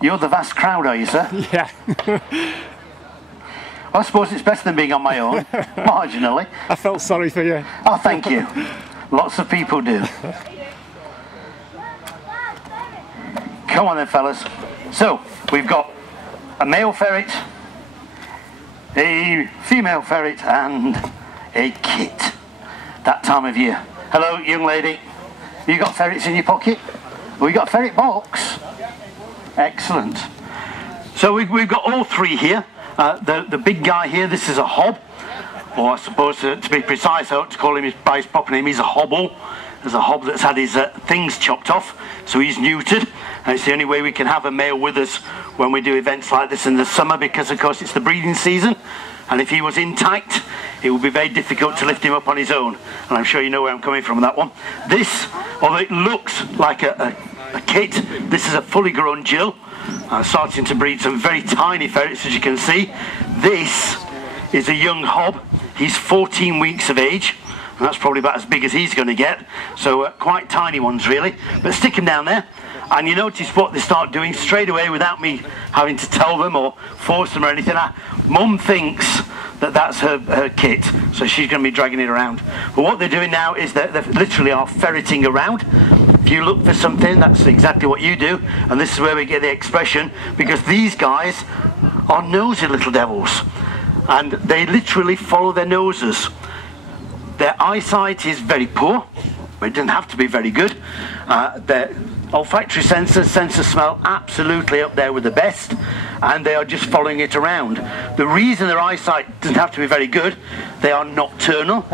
You're the vast crowd, are you, sir? Yeah. I suppose it's better than being on my own, marginally. I felt sorry for you. Oh, thank you. Lots of people do. Come on then, fellas. So, we've got a male ferret, a female ferret, and a kit. That time of year. Hello, young lady. You got ferrets in your pocket? We got a ferret box. Excellent. So we've got all three here. The big guy here, this is a hob, or I suppose to be precise, I ought to call him by his proper name. He's a hobble. There's a hob that's had his things chopped off, so he's neutered. And it's the only way we can have a male with us when we do events like this in the summer, because of course it's the breeding season. And if he was intact, it would be very difficult to lift him up on his own. And I'm sure you know where I'm coming from with that one. This, although it looks like a kit, this is a fully grown Jill. Starting to breed some very tiny ferrets, as you can see. This is a young hob. He's 14 weeks of age. And that's probably about as big as he's going to get. So quite tiny ones, really. But stick him down there. And you notice what they start doing straight away without me having to tell them or force them or anything. Mum thinks that that's her kit, so she's going to be dragging it around. But what they're doing now is they literally are ferreting around. If you look for something, that's exactly what you do. And this is where we get the expression, because these guys are nosy little devils. And they literally follow their noses. Their eyesight is very poor, but it doesn't have to be very good. Their olfactory sense of smell, absolutely up there with the best, and they are just following it around. The reason their eyesight doesn't have to be very good, they are nocturnal.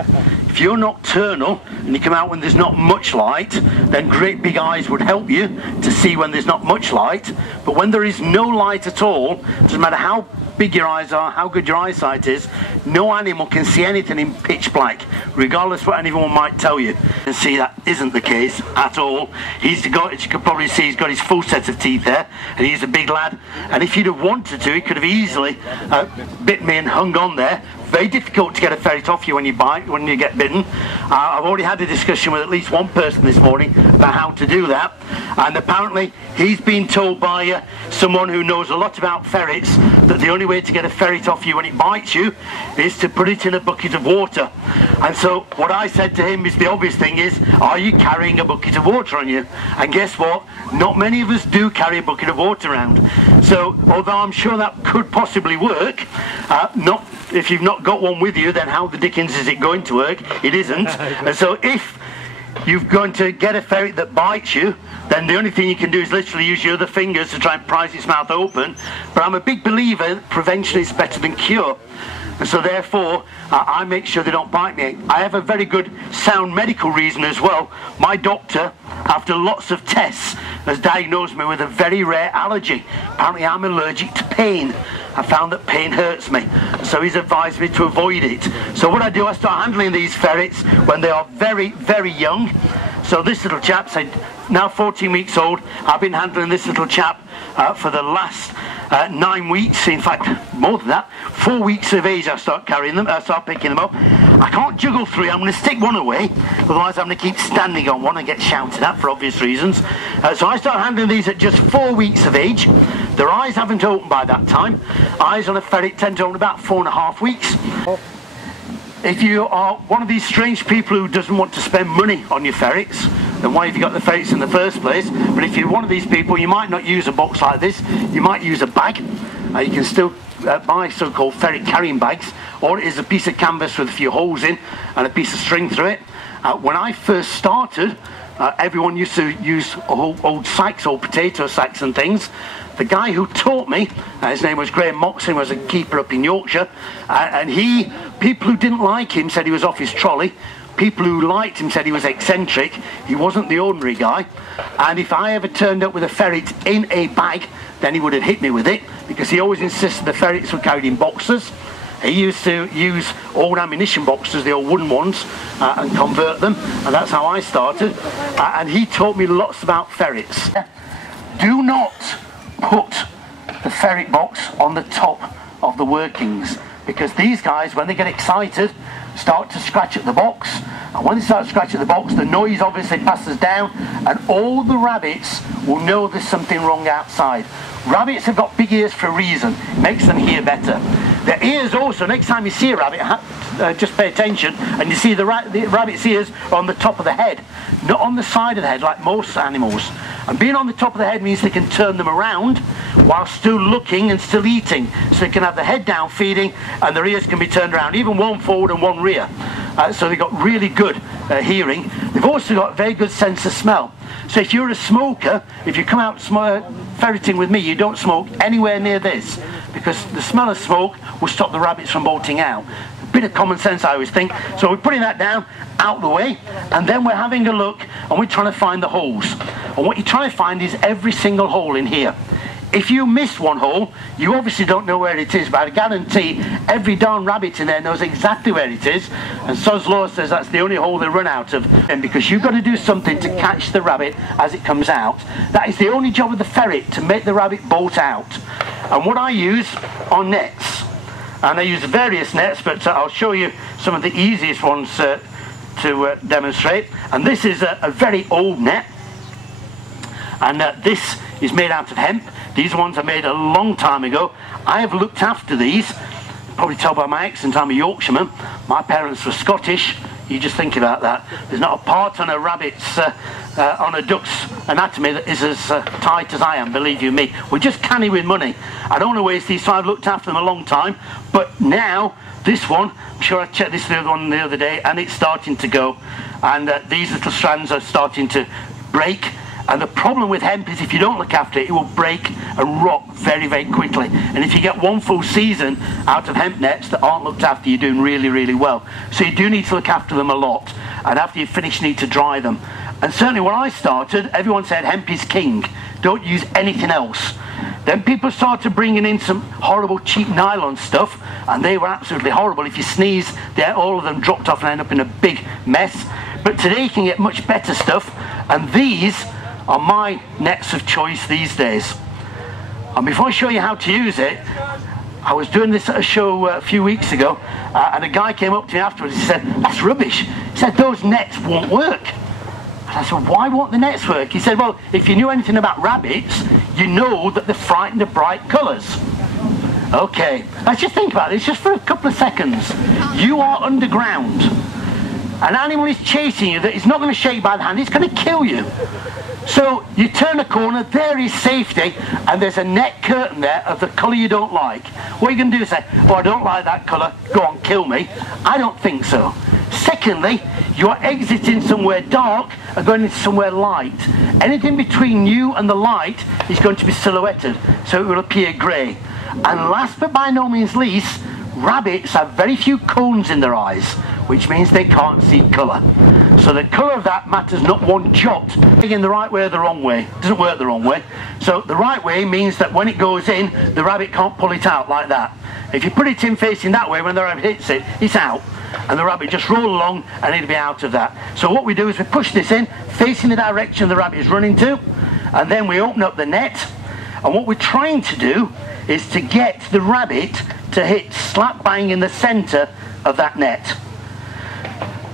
If you're nocturnal and you come out when there's not much light, then great big eyes would help you to see when there's not much light. But when there is no light at all, doesn't matter how big your eyes are, how good your eyesight is, no animal can see anything in pitch black, regardless what anyone might tell you. And see, that isn't the case at all. He's got, as you can probably see, he's got his full set of teeth there, and he's a big lad. And if he'd have wanted to, he could have easily bit me and hung on there. Very difficult to get a ferret off you when you bite, when you get bitten. I've already had a discussion with at least one person this morning about how to do that, and apparently he's been told by someone who knows a lot about ferrets that the only way to get a ferret off you when it bites you is to put it in a bucket of water. And so what I said to him is, the obvious thing is, are you carrying a bucket of water on you? And guess what? Not many of us do carry a bucket of water around. So although I'm sure that could possibly work, if you've not got one with you, then how the dickens is it going to work? It isn't. And so if you're going to get a ferret that bites you, then the only thing you can do is literally use your other fingers to try and prise its mouth open. But I'm a big believer that prevention is better than cure. And so therefore, I make sure they don't bite me. I have a very good sound medical reason as well. My doctor, after lots of tests, has diagnosed me with a very rare allergy. Apparently I'm allergic to pain. I found that pain hurts me, so he's advised me to avoid it. So what I do, I start handling these ferrets when they are very, very young. So this little chap's now 14 weeks old. I've been handling this little chap for the last 9 weeks. In fact, more than that. 4 weeks of age I start carrying them, start picking them up. I can't juggle three. I'm going to stick one away, otherwise I'm going to keep standing on one and get shouted at for obvious reasons. So I start handling these at just 4 weeks of age. Their eyes haven't opened by that time. Eyes on a ferret tend to open about 4.5 weeks. If you are one of these strange people who doesn't want to spend money on your ferrets, then why have you got the ferrets in the first place? But if you're one of these people, you might not use a box like this. You might use a bag. You can still buy so-called ferret carrying bags, or it is a piece of canvas with a few holes in and a piece of string through it. When I first started, everyone used to use old sacks, old potato sacks and things. The guy who taught me, his name was Graham Moxon, was a keeper up in Yorkshire, and people who didn't like him said he was off his trolley. People who liked him said he was eccentric. He wasn't the ordinary guy. And if I ever turned up with a ferret in a bag, then he would have hit me with it, because he always insisted the ferrets were carried in boxes. He used to use old ammunition boxes, the old wooden ones, and convert them, and that's how I started. And he taught me lots about ferrets. Do not put the ferret box on the top of the workings, because these guys, when they get excited, start to scratch at the box. And when they start scratching the box, the noise obviously passes down, and all the rabbits will know there's something wrong outside. Rabbits have got big ears for a reason. It makes them hear better. Their ears also, next time you see a rabbit, just pay attention, and you see the rabbit's ears are on the top of the head, not on the side of the head like most animals. And being on the top of the head means they can turn them around while still looking and still eating. So they can have the head down feeding, and their ears can be turned around, even one forward and one rear. So they've got really good hearing. They've also got a very good sense of smell. So if you're a smoker, if you come out ferreting with me, you don't smoke anywhere near this, because the smell of smoke will stop the rabbits from bolting out. A bit of common sense, I always think. So we're putting that down, out the way, and then we're having a look, and we're trying to find the holes. And what you're trying to find is every single hole in here. If you miss one hole, you obviously don't know where it is, but I guarantee every darn rabbit in there knows exactly where it is, and Sod's Law says that's the only hole they run out of. And because you've got to do something to catch the rabbit as it comes out, that is the only job of the ferret, to make the rabbit bolt out. And what I use are nets, and I use various nets, but I'll show you some of the easiest ones to demonstrate. And this is a very old net, and this is made out of hemp. These ones are made a long time ago. I have looked after these. You can probably tell by my accent I'm a Yorkshireman. My parents were Scottish. You just think about that. There's not a part on a rabbit's, on a duck's anatomy that is as tight as I am, believe you me. We're just canny with money. I don't want to waste these, so I've looked after them a long time. But now, this one, I'm sure I checked this one the other day, and it's starting to go. And these little strands are starting to break. And the problem with hemp is if you don't look after it, it will break and rot very, very quickly. And if you get one full season out of hemp nets that aren't looked after, you're doing really, really well. So you do need to look after them a lot. And after you finish, you need to dry them. And certainly when I started, everyone said hemp is king. Don't use anything else. Then people started bringing in some horrible cheap nylon stuff, and they were absolutely horrible. If you sneeze, all of them dropped off and end up in a big mess. But today you can get much better stuff, and these are my nets of choice these days. And before I show you how to use it, I was doing this at a show a few weeks ago, and a guy came up to me afterwards. He said, "That's rubbish." He said, "Those nets won't work." And I said, "Why won't the nets work?" He said, "Well, if you knew anything about rabbits, you know that they're frightened of bright colours." Okay, let's just think about this just for a couple of seconds. You are underground. An animal is chasing you that is not going to shake by the hand, it's going to kill you. So you turn a corner, there is safety, and there's a net curtain there of the colour you don't like. What are you going to do is say, "Oh, I don't like that colour, go on, kill me." I don't think so. Secondly, you're exiting somewhere dark and going into somewhere light. Anything between you and the light is going to be silhouetted, so it will appear grey. And last but by no means least, rabbits have very few cones in their eyes, which means they can't see colour. So the colour of that matters not one jot. In the right way or the wrong way. It doesn't work the wrong way. So the right way means that when it goes in, the rabbit can't pull it out like that. If you put it in facing that way, when the rabbit hits it, it's out. And the rabbit just roll along and it'll be out of that. So what we do is we push this in, facing the direction the rabbit is running to, and then we open up the net. And what we're trying to do is to get the rabbit to hit slap bang in the centre of that net.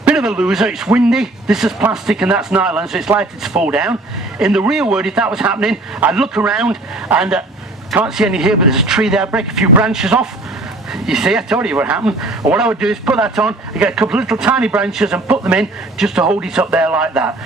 Bit of a loser, it's windy, this is plastic and that's nylon, so it's likely to fall down. In the real world, if that was happening, I'd look around and can't see any here, but there's a tree there, break a few branches off. You see, I told you what happened. And what I would do is put that on, I get a couple of little tiny branches and put them in just to hold it up there like that.